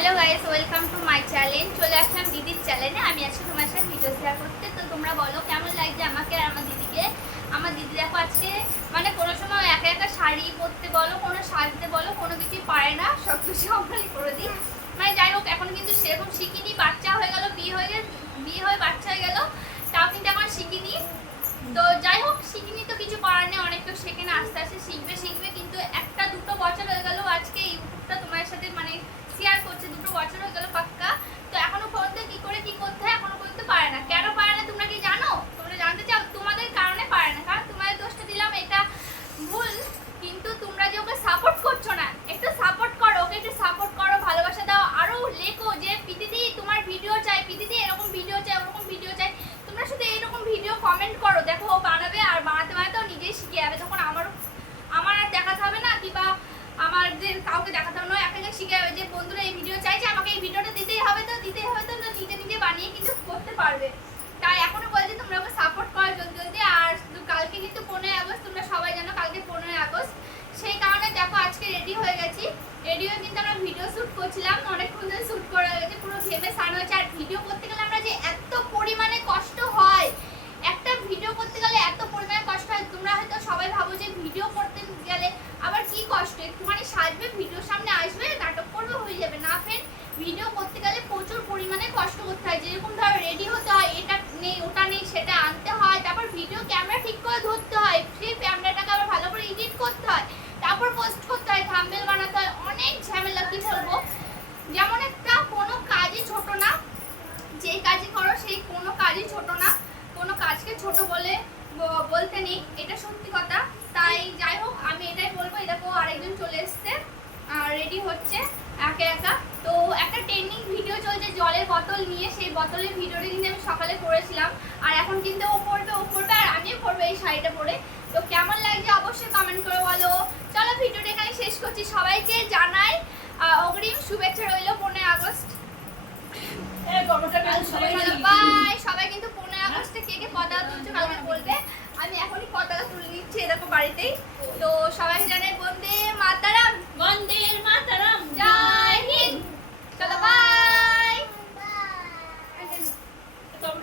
Hello guys, welcome to my channel. চলে আসলাম দিদির চ্যানেলে। আমি আজকে তোমার সাথে ভিডিও শেয়ার করতে। তো তোমরা বলো কেমন লাগছে আমাকে আর আমার দিদিকে। আমার দিদি দেখো আজকে মানে কোনো সময় একা একা শাড়ি পরতে বলো, কোনো সাজতে বলো, কোনো কিছুই পারে না, সব কিছু আমরাই করে দিই। মানে যাই হোক, এখন কিন্তু সেরকম শিখিনি। বাচ্চা হয়ে গেল, বিয়ে হয়ে বাচ্চা হয়ে গেল, তাও কিন্তু এখন শিখিনি। তো যাই হোক, শিখিনি তো কিছু করার নেই, অনেক তো শেখে না, আস্তে আস্তে শিখবে। কিন্তু একটা দুটো বছর হয়ে গেল আজকে ইউটিউবটা তোমার সাথে মানে শেয়ার করছে, 2 বছর হয়ে গেল পাক্কা। তো এখনো পর্যন্ত কি করে কি করতে হয় এখনো পর্যন্ত পারে না। কেন পারে না তোমরা কি জানো? তোমরা জানতে চাও? তোমাদের কারণে পারে না, কারণ তোমাদের দোষটা দিলাম এটা ভুল। কিন্তু তোমরা যে ওকে সাপোর্ট করছো না, একটু সাপোর্ট করো, ওকে একটু সাপোর্ট করো, ভালোবাসা দাও, আরো লেখো যে পিদিদি তোমার ভিডিও চাই, পিদিদি এরকম ভিডিও চাই, ওরকম ভিডিও চাই। তোমরা শুধু এইরকম ভিডিও কমেন্ট করো, দেখো ও বানাবে, আর বানাতে বানাতে ও নিজেই শিখে যাবে। তখন আমার আর দেখাতে হবে না, কিংবা আমাদের কাউকে দেখাতে হবে না, একা শিখে যাবে যে বন্ধুরা এই ভিডিও চাইছে, আমাকে এই ভিডিওটা দিতেই হবে, তো নিজে বানিয়ে কিন্তু করতে পারবে। তাই এখনো বলছি তোমরা ওকে সাপোর্ট করো জলদি। আর কালকে কিন্তু 15ই আগস্ট, তোমরা সবাই জানো কালকে 15ই আগস্ট। সেই কারণে দেখো আজকে রেডি হয়ে গেছি। রেডি হয়ে কিন্তু আমরা ভিডিও শ্যুট করছিলাম, অনেকক্ষণ ধরে শ্যুট করা হয়েছে, পুরো ঘেমে স্নান হয়েছে। আর ভিডিও করতে গেলে আমরা যে এত পরিমাণে কষ্ট হয়, একটা ভিডিও করতে গেলে এত পরিমাণে কষ্ট হয়। তোমরা হয়তো সবাই ভাবো যে ভিডিও করতে গেলে আবার কি কষ্ট, একটুখানি সাজবে, ভিডিওর সামনে আসবে, নাটক করবে, হয়ে যাবে না ফ্রেন্ড। ভিডিও করতে গেলে প্রচুর পরিমাণে কষ্ট করতে হয়। যেরকম ধরো রেডি হতে হয়, এটা নেই ওটা নেই সেটা আনতে হয়, তারপর ভিডিও ক্যামেরা ঠিক করে ধরতে হয়, সেই ক্যামেরাটাকে আবার ভালো করে এডিট করতে হয়, তারপর পোস্ট করতে হয়, থাম্বনেল বানাতে হয়, অনেক ঝামেলা। কি বলবো, যেমন একটা কোনো কাজই ছোট না, যেই কাজই করো সেই কোনো কাজই ছোট না, কোনো কাজকে ছোট বলে বলতে নেই, এটা সত্যি কথা। তাই যাই হোক, আমি এটাই বলবো। এরকম আরেকজন চলে এসছে, রেডি হচ্ছে একা। তো একটা ট্রেন্ডিং ভিডিও চলছে জলের বোতল নিয়ে, সেই বোতলের ভিডিওটা কিন্তু আমি সকালে করেছিলাম। আর এখন কিন্তু ও পরবে আর আমিও পরবো এই শাড়িটা পরে। তো কেমন লাগছে অবশ্যই কমেন্ট করে বলো। চলো ভিডিওটা এখানে শেষ করছি। সবাইকে জানাই অগ্রিম শুভেচ্ছা রইল 15ই আগস্ট। বাই। সবাই কিন্তু 15ই আগস্টে কে কে পতাকা তুলছো কালকে বলবে। আমি এখনই পতাকা তুলে নিচ্ছি এরকম বাড়িতেই। তো সবাই